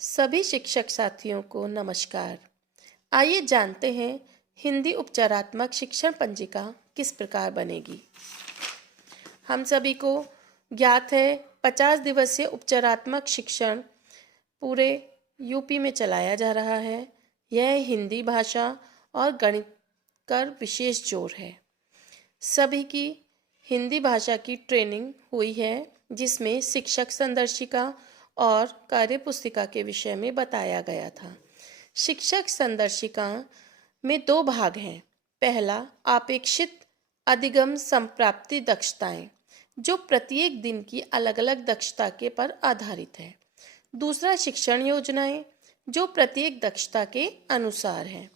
सभी शिक्षक साथियों को नमस्कार। आइए जानते हैं हिंदी उपचारात्मक शिक्षण पंजिका किस प्रकार बनेगी। हम सभी को ज्ञात है 50 दिवसीय उपचारात्मक शिक्षण पूरे यूपी में चलाया जा रहा है। यह हिंदी भाषा और गणित पर विशेष जोर है। सभी की हिंदी भाषा की ट्रेनिंग हुई है, जिसमें शिक्षक संदर्शिका और कार्यपुस्तिका के विषय में बताया गया था। शिक्षक संदर्शिका में 2 भाग हैं। पहला, अपेक्षित अधिगम संप्राप्ति दक्षताएं, जो प्रत्येक दिन की अलग अलग दक्षता के पर आधारित है। दूसरा, शिक्षण योजनाएं, जो प्रत्येक दक्षता के अनुसार है।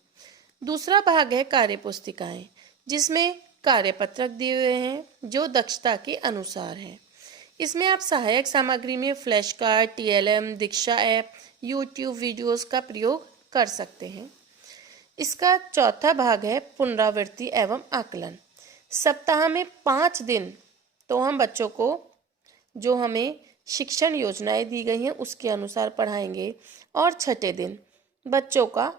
दूसरा भाग है कार्यपुस्तिकाएं, जिसमें कार्यपत्रक दिए हुए हैं जो दक्षता के अनुसार है। इसमें आप सहायक सामग्री में फ्लैश कार्ड, टीएलएम, दीक्षा ऐप, यूट्यूब वीडियोस का प्रयोग कर सकते हैं। इसका चौथा भाग है पुनरावृत्ति एवं आकलन। सप्ताह में 5 दिन तो हम बच्चों को जो हमें शिक्षण योजनाएं दी गई हैं उसके अनुसार पढ़ाएंगे, और छठे दिन बच्चों का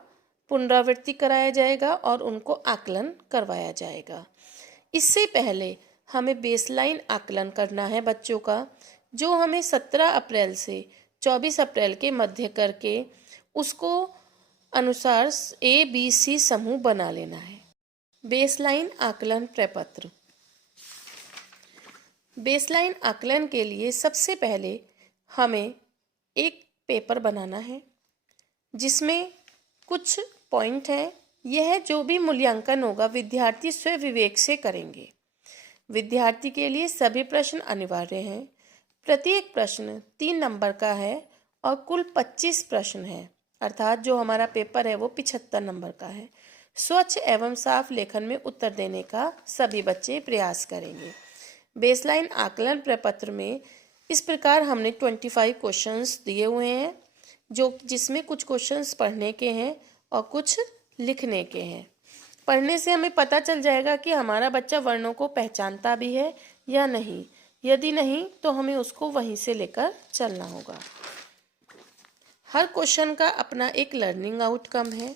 पुनरावृत्ति कराया जाएगा और उनको आकलन करवाया जाएगा। इससे पहले हमें बेसलाइन आकलन करना है बच्चों का, जो हमें 17 अप्रैल से 24 अप्रैल के मध्य करके उसको अनुसार ABC समूह बना लेना है। बेसलाइन आकलन प्रपत्र। बेसलाइन आकलन के लिए सबसे पहले हमें एक पेपर बनाना है, जिसमें कुछ पॉइंट हैं। यह जो भी मूल्यांकन होगा विद्यार्थी स्व विवेक से करेंगे। विद्यार्थी के लिए सभी प्रश्न अनिवार्य हैं। प्रत्येक प्रश्न 3 नंबर का है और कुल 25 प्रश्न है, अर्थात जो हमारा पेपर है वो 75 नंबर का है। स्वच्छ एवं साफ लेखन में उत्तर देने का सभी बच्चे प्रयास करेंगे। बेसलाइन आकलन प्रपत्र में इस प्रकार हमने 25 क्वेश्चंस दिए हुए हैं, जिसमें कुछ क्वेश्चंस पढ़ने के हैं और कुछ लिखने के हैं। पढ़ने से हमें पता चल जाएगा कि हमारा बच्चा वर्णों को पहचानता भी है या नहीं। यदि नहीं तो हमें उसको वहीं से लेकर चलना होगा। हर क्वेश्चन का अपना एक लर्निंग आउटकम है।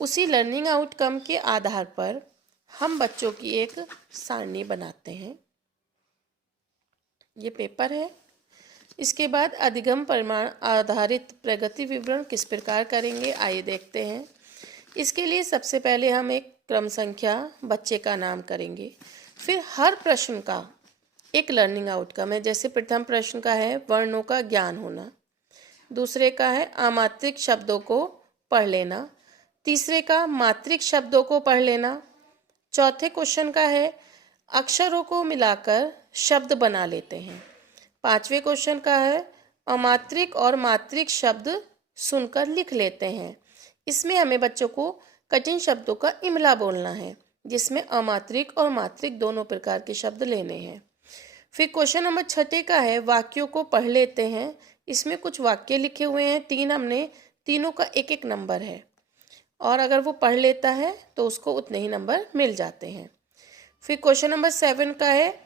उसी लर्निंग आउटकम के आधार पर हम बच्चों की एक सारणी बनाते हैं। ये पेपर है। इसके बाद अधिगम परिमाण आधारित प्रगति विवरण किस प्रकार करेंगे, आइए देखते हैं। इसके लिए सबसे पहले हम एक क्रम संख्या बच्चे का नाम करेंगे। फिर हर प्रश्न का एक लर्निंग आउटकम है। जैसे प्रथम प्रश्न का है वर्णों का ज्ञान होना, दूसरे का है अमात्रिक शब्दों को पढ़ लेना, तीसरे का मात्रिक शब्दों को पढ़ लेना, चौथे क्वेश्चन का है अक्षरों को मिलाकर शब्द बना लेते हैं, पांचवें क्वेश्चन का है अमात्रिक और मात्रिक शब्द सुनकर लिख लेते हैं। इसमें हमें बच्चों को कठिन शब्दों का इमला बोलना है, जिसमें अमात्रिक और मात्रिक दोनों प्रकार के शब्द लेने हैं। फिर क्वेश्चन नंबर 6 का है वाक्यों को पढ़ लेते हैं। इसमें कुछ वाक्य लिखे हुए हैं, 3 हमने, तीनों का एक एक नंबर है, और अगर वो पढ़ लेता है तो उसको उतने ही नंबर मिल जाते हैं। फिर क्वेश्चन नंबर 7 का है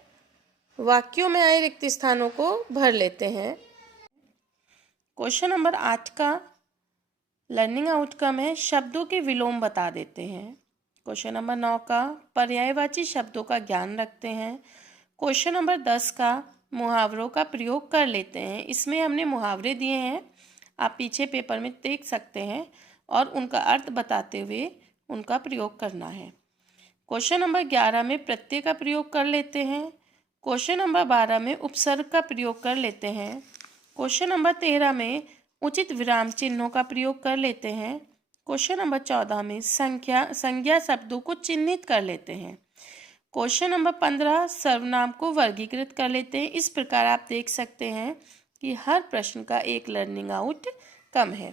वाक्यों में आए रिक्त स्थानों को भर लेते हैं। क्वेश्चन नंबर 8 का लर्निंग आउटकम है शब्दों के विलोम बता देते हैं। क्वेश्चन नंबर 9 का पर्यायवाची शब्दों का ज्ञान रखते हैं। क्वेश्चन नंबर 10 का मुहावरों का प्रयोग कर लेते हैं। इसमें हमने मुहावरे दिए हैं, आप पीछे पेपर में देख सकते हैं, और उनका अर्थ बताते हुए उनका प्रयोग करना है। क्वेश्चन नंबर 11 में प्रत्यय का प्रयोग कर लेते हैं। क्वेश्चन नंबर 12 में उपसर्ग का प्रयोग कर लेते हैं। क्वेश्चन नंबर 13 में उचित विराम चिन्हों का प्रयोग कर लेते हैं। क्वेश्चन नंबर 14 में संज्ञा शब्दों को चिन्हित कर लेते हैं। क्वेश्चन नंबर 15 सर्वनाम को वर्गीकृत कर लेते हैं। इस प्रकार आप देख सकते हैं कि हर प्रश्न का एक लर्निंग आउटकम है।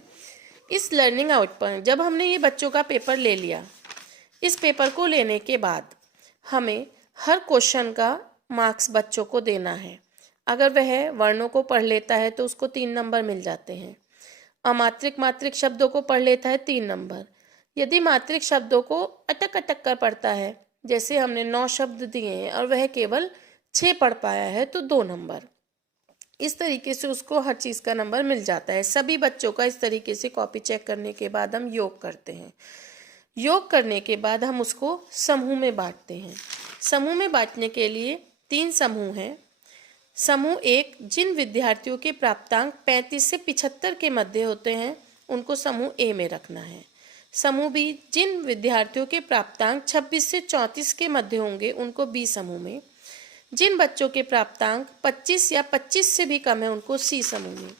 इस लर्निंग आउट पर जब हमने ये बच्चों का पेपर ले लिया, इस पेपर को लेने के बाद हमें हर क्वेश्चन का मार्क्स बच्चों को देना है। अगर वह वर्णों को पढ़ लेता है तो उसको 3 नंबर मिल जाते हैं। अमात्रिक मात्रिक शब्दों को पढ़ लेता है 3 नंबर। यदि मात्रिक शब्दों को अटक अटक कर पढ़ता है, जैसे हमने 9 शब्द दिए हैं और वह केवल 6 पढ़ पाया है, तो 2 नंबर। इस तरीके से उसको हर चीज़ का नंबर मिल जाता है। सभी बच्चों का इस तरीके से कॉपी चेक करने के बाद हम योग करते हैं। योग करने के बाद हम उसको समूह में बांटते हैं। समूह में बांटने के लिए 3 समूह हैं। समूह 1, जिन विद्यार्थियों के प्राप्तांक 35 से 75 के मध्य होते हैं उनको समूह ए में रखना है। समूह बी, जिन विद्यार्थियों के प्राप्तांक 26 से 34 के मध्य होंगे उनको बी समूह में। जिन बच्चों के प्राप्तांक 25 या 25 से भी कम है उनको सी समूह में।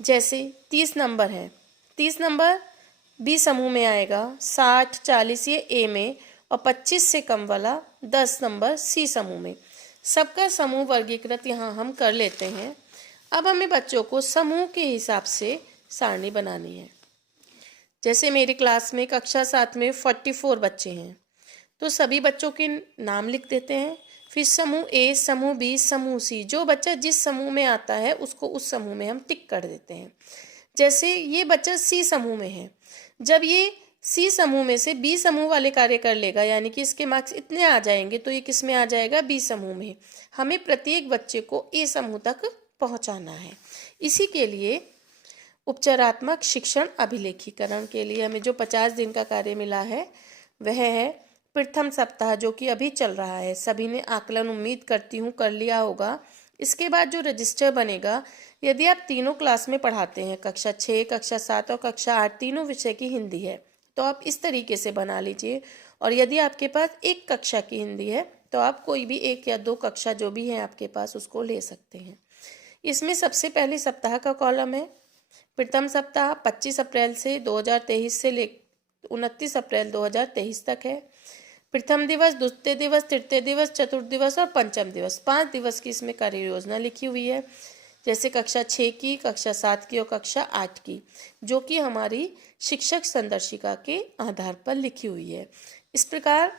जैसे 30 नंबर है, 30 नंबर बी समूह में आएगा, 60, 40 ये ए में, और 25 से कम वाला 10 नंबर सी समूह में। सबका समूह वर्गीकृत यहाँ हम कर लेते हैं। अब हमें बच्चों को समूह के हिसाब से सारणी बनानी है। जैसे मेरी क्लास में कक्षा 7 में 44 बच्चे हैं, तो सभी बच्चों के नाम लिख देते हैं। फिर समूह ए, समूह बी, समूह सी, जो बच्चा जिस समूह में आता है उसको उस समूह में हम टिक कर देते हैं। जैसे ये बच्चा सी समूह में है, जब ये सी समूह में से बी समूह वाले कार्य कर लेगा, यानी कि इसके मार्क्स इतने आ जाएंगे, तो ये किस में आ जाएगा, बी समूह में। हमें प्रत्येक बच्चे को ए समूह तक पहुंचाना है। इसी के लिए उपचारात्मक शिक्षण अभिलेखीकरण के लिए हमें जो 50 दिन का कार्य मिला है वह है प्रथम सप्ताह, जो कि अभी चल रहा है। सभी ने आकलन उम्मीद करती हूँ कर लिया होगा। इसके बाद जो रजिस्टर बनेगा, यदि आप तीनों क्लास में पढ़ाते हैं, कक्षा 6, कक्षा 7 और कक्षा 8 तीनों विषय की हिंदी है, तो आप इस तरीके से बना लीजिए। और यदि आपके पास एक कक्षा की हिंदी है तो आप कोई भी 1 या 2 कक्षा जो भी है आपके पास उसको ले सकते हैं। इसमें सबसे पहले सप्ताह का कॉलम है। प्रथम सप्ताह 25 अप्रैल से 2023 से 29 अप्रैल 2023 तक है। प्रथम दिवस, द्वितीय दिवस, तृतीय दिवस, चतुर्थ दिवस और पंचम दिवस, 5 दिवस की इसमें कार्य योजना लिखी हुई है। जैसे कक्षा 6 की, कक्षा 7 की और कक्षा 8 की, जो कि हमारी शिक्षक संदर्शिका के आधार पर लिखी हुई है। इस प्रकार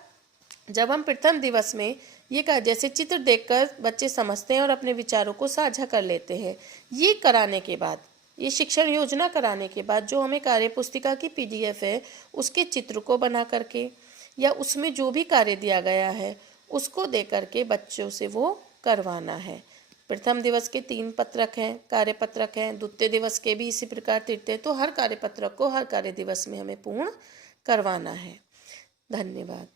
जब हम प्रथम दिवस में ये जैसे चित्र देखकर बच्चे समझते हैं और अपने विचारों को साझा कर लेते हैं। ये कराने के बाद, ये शिक्षण योजना कराने के बाद जो हमें कार्य पुस्तिका की PDF है उसके चित्र को बना करके या उसमें जो भी कार्य दिया गया है उसको दे करके बच्चों से वो करवाना है। प्रथम दिवस के 3 पत्रक हैं, कार्यपत्रक हैं, द्वितीय दिवस के भी इसी प्रकार, तृतीय, तो हर कार्यपत्रक को हर कार्य दिवस में हमें पूर्ण करवाना है। धन्यवाद।